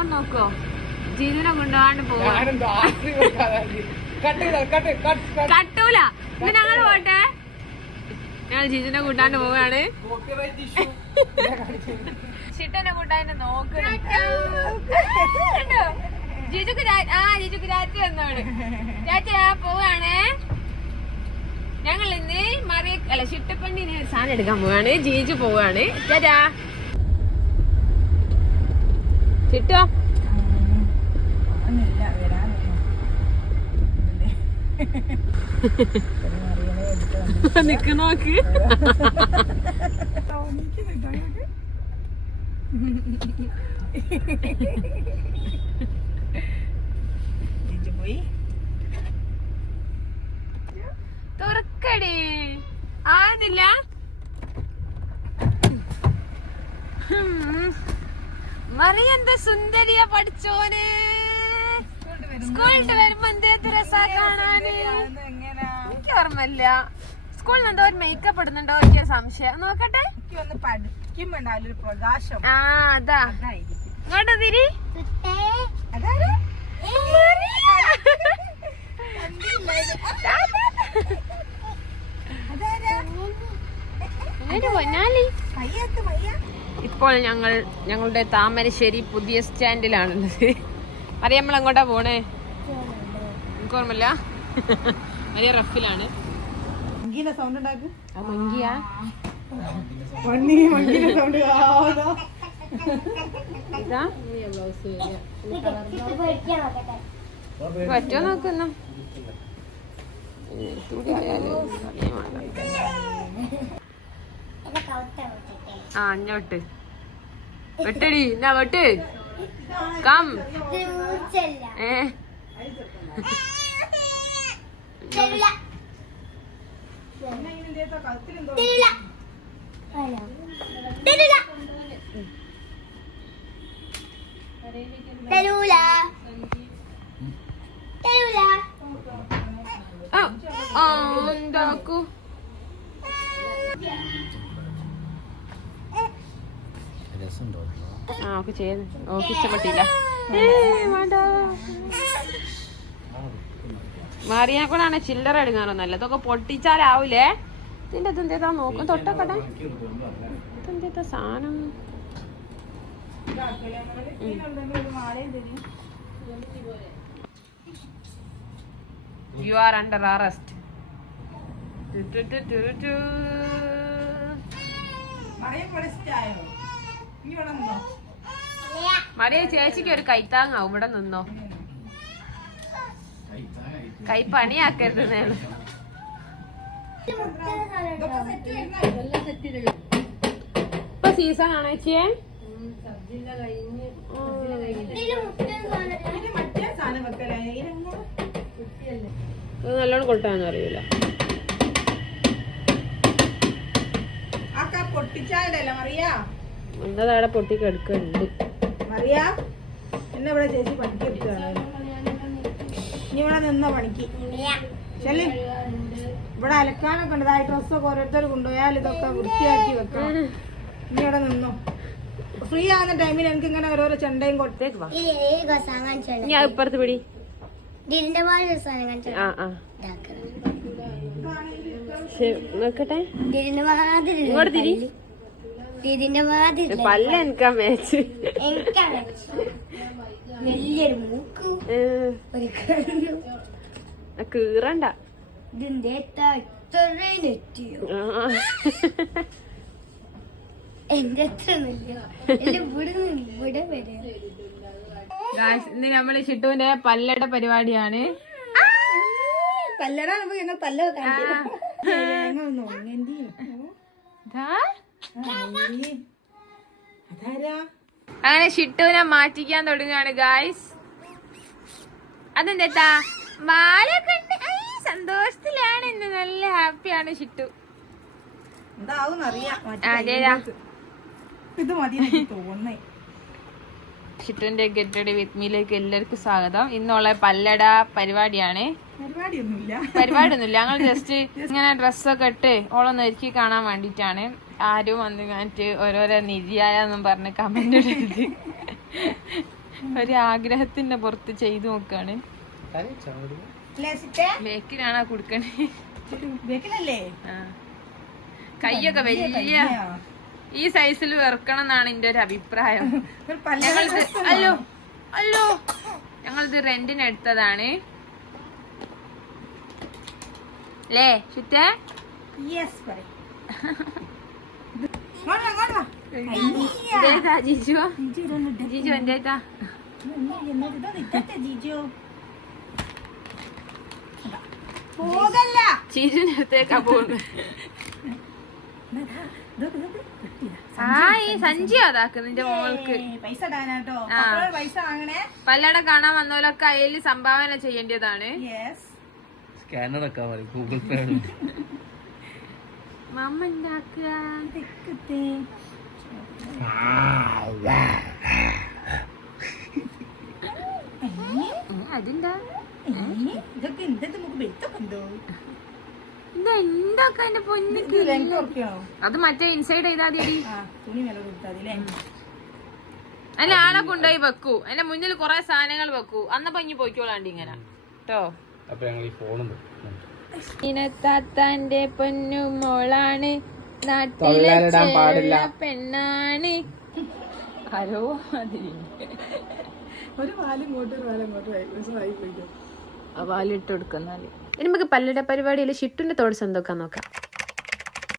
ഒന്ന് നോക്കോ. ജീവനെ കൊണ്ടുപോകാണ്ട് പോവാ. ഞാനും രാത്രി വെക്കാതാക്കി. കട്ട് ചെയ്തോ, കട്ട്, കട്ട്, കട്ട്. തട്ടൂല ഇത് ഞങ്ങൾ പോട്ടെ. ഞങ്ങൾ ജിജുനെ കൂട്ടാണ്ട് പോവാണ്. ചിട്ടനെ കൂട്ടാണ്ട് നോക്കണം. ജിജുക്ക് ആ ജിജുക്ക് രാത്രി വന്നോട് രാത്രി ആ പോവാണ്. ഞങ്ങൾ ഇന്ന് മറിയ അല്ല ചിട്ടപ്പണ്ണിന് ഒരു സാധനം എടുക്കാൻ പോവാണ്. ജീജു പോവാണ്. ചേച്ചാ ചിട്ടോ. നിക്ക് നോക്ക്. തുറക്കടേ. ആന്നില്ല മറിയ എന്താ സുന്ദരിയ പഠിച്ചോന്. സ്കൂളിട്ട് വരുമ്പോ എന്തേത് രസാ കാണാന്? എനിക്ക് ഓർമ്മയില്ല. സ്കൂളിൽ എന്തോ ഒരു മേക്കപ്പ് ഇടുന്നുണ്ടോ സംശയം നോക്കട്ടെ എനിക്ക് ഒന്ന് പഠിക്കുമ്പോ ഉണ്ടാവില്ല ഒരു പ്രകാശം. ആ അതാ. ഇങ്ങോട്ട് തിരി. ഒരു പൊന്നാലി പയ്യത്ത് പയ്യ. ഇപ്പോൾ ഞങ്ങൾ ഞങ്ങളുടെ താമരശ്ശേരി പുതിയ സ്റ്റാൻഡിലാണുള്ളത്. അറിയാം നമ്മൾ എങ്ങോട്ടാ പോണേ? എനിക്ക് ഓർമ്മല്ല വലിയ റഫിലാണ്. സൗണ്ട് ഉണ്ടാക്കും? മങ്കിയാ. പറ്റോ നോക്കുന്ന ആ അഞ്ഞോട്ട് വെട്ടടി. എന്നാ വെട്ട്. കം. ഏ. ആ, ആ, ആ ഓക്കെ ചെയ്ത് ഓക്കെ ഇഷ്ടപ്പെട്ടില്ല. ഏ, വേണ്ട. മാറിയാക്കൊണ്ടാണ് ചില്ലറ എടുക്കാനൊന്നല്ല ഇതൊക്കെ പൊട്ടിച്ചാലാവൂലേ? ഇതിന്റെ ഇതെന്തേതാ നോക്കും. തൊട്ടക്കട്ടെ ഇതെന്തേതാ സാധനം? You are under arrest Mariya ചേച്ചിക്ക് ഒരു കൈത്താങ്ങാവും. ഇവിടെ നിന്നോ. കൈ പണിയാക്കരുത് ഇപ്പൊ സീസൺ ആണോ ചേച്ചിയെ നല്ലോണം കൊട്ടാന്ന് അറിയില്ല. പൊട്ടിച്ചാലല്ല മറിയാ? എന്താ അവിടെ പൊട്ടി കിടക്കുന്നുണ്ട് മറിയ എന്നെ ഇവിടെ ചേച്ചി പണിക്കെടുത്താണ് ഇനി ഇവിടെ നിന്ന പണിക്ക്? ശരി. ഇവിടെ അലക്കാനൊക്കെ ഉണ്ട്. ആ ഡ്രസ്സൊക്കെ ഓരോരുത്തർ കൊണ്ടുപോയാൽ ഇതൊക്കെ വൃത്തിയാക്കി വെക്കണം ഇനി ഇവിടെ നിന്നോ. ഫ്രീ ആകുന്ന ടൈമിൽ എനിക്ക് ഇങ്ങനെ ഓരോരോ ചെണ്ടയും അത് ഇപ്പുറത്ത് പിടി. ആ ആ. ശരി, നോക്കട്ടെ. ഇങ്ങോട്ട് തിരി. ഇതിന്റെ പല്ല എനിക്കാ മേച്ച് എനിക്കാണ്. വലിയൊരു മൂക്ക്. ഒരു കീറണ്ട. ഇതിന്റെ ഇത്രയും നെറ്റിയോ. എന്റെ അത്ര ഇവിടെ വരെ. ഇന്ന് നമ്മൾ ചിട്ടുവിന്റെ പല്ലട പരിപാടിയാണ്. പല്ലടാണ് ഞങ്ങൾ പല്ല അങ്ങനെ ഷിട്ടുവിനെ മാറ്റിക്കാൻ തുടങ്ങുകയാണ് ഗായ്സ് അതെന്താ മാല കണ്ട് സന്തോഷത്തിലാണ് ഇന്ന്. നല്ല ഹാപ്പിയാണ് ഷിട്ടു. ഇത് മതി തോന്നേ ഷിട്ടുവിന്റെ ഗെറ്റ് റെഡി വിത്ത് മീലേക്ക് എല്ലാവർക്കും സ്വാഗതം. ഇന്നുള്ള പല്ലട പരിപാടിയാണ്. പരിപാടിയൊന്നുമില്ല. പരിപാടിയൊന്നുമില്ല. ഞങ്ങൾ ജസ്റ്റ് ഇങ്ങനെ ഡ്രസ്സൊക്കെ ഇട്ട് ഓളൊന്ന് ഒരുക്കി കാണാൻ വേണ്ടിയിട്ടാണ്. ആരും വന്ന് കാണിട്ട് ഓരോരോ നിധിയായെന്നും പറഞ്ഞ് കമന്റ് ഇടരുത്. ഒരു ആഗ്രഹത്തിന്റെ പുറത്ത് ചെയ്തു നോക്കാണ്. ബേക്കിനാണ് കൊടുക്കണേ. കയ്യൊക്കെ വലിയ ഈ സൈസിൽ വെറുക്കണം എന്നാണ് എന്റെ ഒരു അഭിപ്രായം ഞങ്ങളിത് അല്ലോ അല്ലോ ഞങ്ങളിത് റെന്റിന് എടുത്തതാണ്. ലേ ചുറ്റേ യെസ് പറയും. ജിജു. പോകല്ല. അടുത്തേക്കാ പോകുന്നത്. സഞ്ചി അതാക്ക് നിന്റെ മോൾക്ക്. പൈസ പൈസ വാങ്ങണേ. പല്ലട കാണാൻ വന്നോലൊക്കെ അതിൽ സംഭാവന ചെയ്യേണ്ടതാണ്. യെസ് സ്കാനർ ഒക്കെ ഗൂഗിൾ പേ മമ്മ ഉണ്ടാക്കുക തെക്കത്തെ. അതെന്താ? ഇതൊക്കെ എന്താ നമുക്ക് വെത്തൊക്കെ ഉണ്ടോ ഇതെന്തൊക്കെ എന്റെ അത് മറ്റേ ഇൻസൈഡ് ചെയ്താൽ മതി. തുണി വില അതിന്റെ ആളെ കൊണ്ടുപോയി വെക്കൂ. എന്റെ മുന്നിൽ കുറെ സാധനങ്ങൾ വെക്കൂ. അന്നപ്പോ ഇനി പോയിക്കോളാണ്ടി ഇങ്ങനെ. കേട്ടോ അപ്പൊ ഞങ്ങൾ ഈ ഫോണും ഇനത്താത്താന്റെ പൊന്നു മോളാണ്. നാട്ടിലെ പാടില്ല. പെണ്ണാണ്. ഹലോ അതിരി ഒരു പാലും ഇങ്ങോട്ട് ഒരു പാലും ഇങ്ങോട്ട് ആയി. പോയിക്കോ പാലിട്ട് കൊടുക്കുന്നാൽ ഇനി നമുക്ക് പല്ലട പരിപാടിയിൽ ഷിട്ടുന്റെ തോട്ട്സ് എന്തൊക്കെ നോക്കാം.